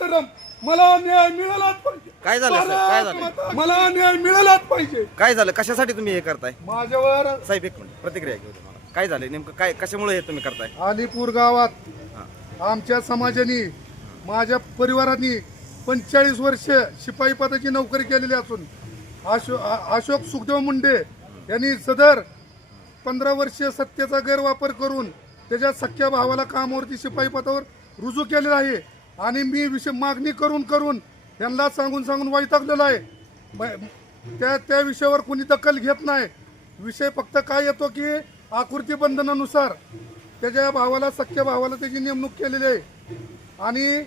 मातरम मला न्याय मिळालाच पाहिजे. काय झालं, सर? काय झालं? माता- मला न्याय मिळालाच पाहिजे. काय झालं? कशासाठी तुम्ही हे करताय? माझ्यावर साहेब एक मिनिट. प्रतिक्रिया घेऊ तुम्हाला काय झालं नेमकं काय कशामुळे हे तुम्ही करताय? अलीपूर गावात. आमच्या समाजाने माझ्या परिवाराने पंचेचाळीस वर्ष शिपाई पदाची नोकरी केलेली असून अशो आ- अशोक सुखदेव मुंडे यांनी सदर पंधरा वर्ष सत्तेचा गैरवापर करून त्याच्या सख्या भावाला कामावरती शिपाई पदावर रुजू केलेला आहे. आणि मी विषय मागणी करून करून यांना सांगून सांगून वैतागलेलो आहे. ब- त्या त्या विषयावर कोणी दखल घेत नाही. विषय फक्त काय येतो की आकृती बंधनानुसार त्याच्या भावाला सख्या भावाला त्याची नेमणूक केलेली आहे. आणि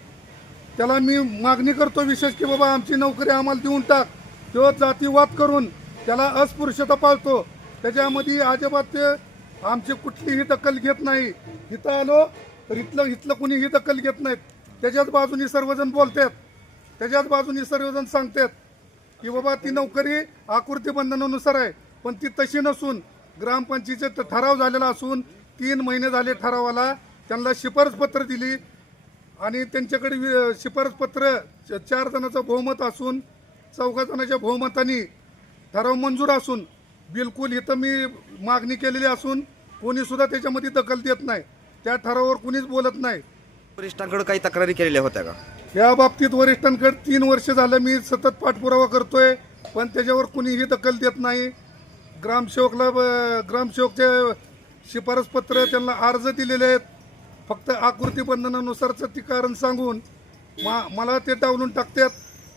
त्याला मी मागणी करतो विशेष की बाबा आमची नोकरी आम्हाला देऊन टाक. तो जातीवाद करून त्याला अस्पृश्यता पाळतो. त्याच्यामध्ये अजिबात ते आमची कुठलीही दखल घेत नाही. इथं आलो तर इथलं इथलं कुणीही दखल घेत नाहीत. त्याच्याच बाजूनी सर्वजण बोलतात. त्याच्याच बाजूनी सर्वजण सांगतात की बाबा ती नोकरी आकृती बंधनानुसार आहे पण ती तशी नसून ग्रामपंचायतीचा ठराव झालेला असून तीन महिने झाले ठरावाला. त्यांना शिफारस पत्र दिली आणि त्यांच्याकडे वि- शिफारस पत्र च- चार जणांचं बहुमत असून चौघा जणांच्या बहुमताने ठराव मंजूर असून बिलकुल इथं मी मागणी केलेली असून कोणीसुद्धा त्याच्यामध्ये दखल देत नाही. त्या ठरावावर कुणीच बोलत नाही. वरिष्ठांकडे काही तक्रारी केलेल्या होत्या का? या बाबतीत वरिष्ठांकडे तीन वर्ष झालं मी सतत पाठपुरावा करतोय पण त्याच्यावर कुणीही दखल देत नाही. ग्रामसेवकला ब- ग्रामसेवकचे शिफारस पत्र त्यांना अर्ज दिलेले आहेत. फक्त आकृती बंधनानुसारचं ती कारण सांगून मा मला ते डावलून टाकतात.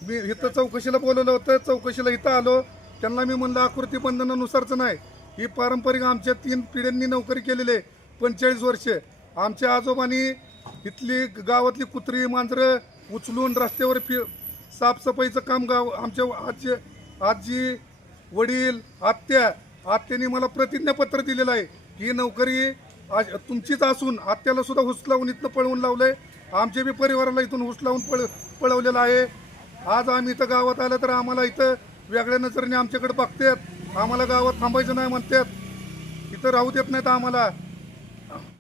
मी इथं चौकशीला बोलवलं होतं चौकशीला इथं आलो. त्यांना मी म्हणलं आकृती बंधनानुसारचं नाही. ही पारंपरिक आमच्या तीन पिढ्यांनी नोकरी केलेली आहे पंचेचाळीस वर्षे. आमच्या आजोबांनी इथली गावातली कुत्री मांजरं उचलून रस्त्यावर फि साफसफाईचं काम गाव आमच्या आजी आजी वडील आत्या आत्याने मला प्रतिज्ञापत्र दिलेलं आहे. ही नोकरी आज तुमचीच असून आत्याला सुद्धा हुसलावून इथनं पळवून लावलं आहे आमच्या बी परिवाराला इथून हुसलावून पळ पळवलेलं आहे. आज आम्ही इथं गावात आलं तर आम्हाला इथं वेगळ्या नजरेने आमच्याकडे बघतात. आम्हाला गावात थांबायचं नाही म्हणतात. इथं राहू देत नाहीत आम्हाला.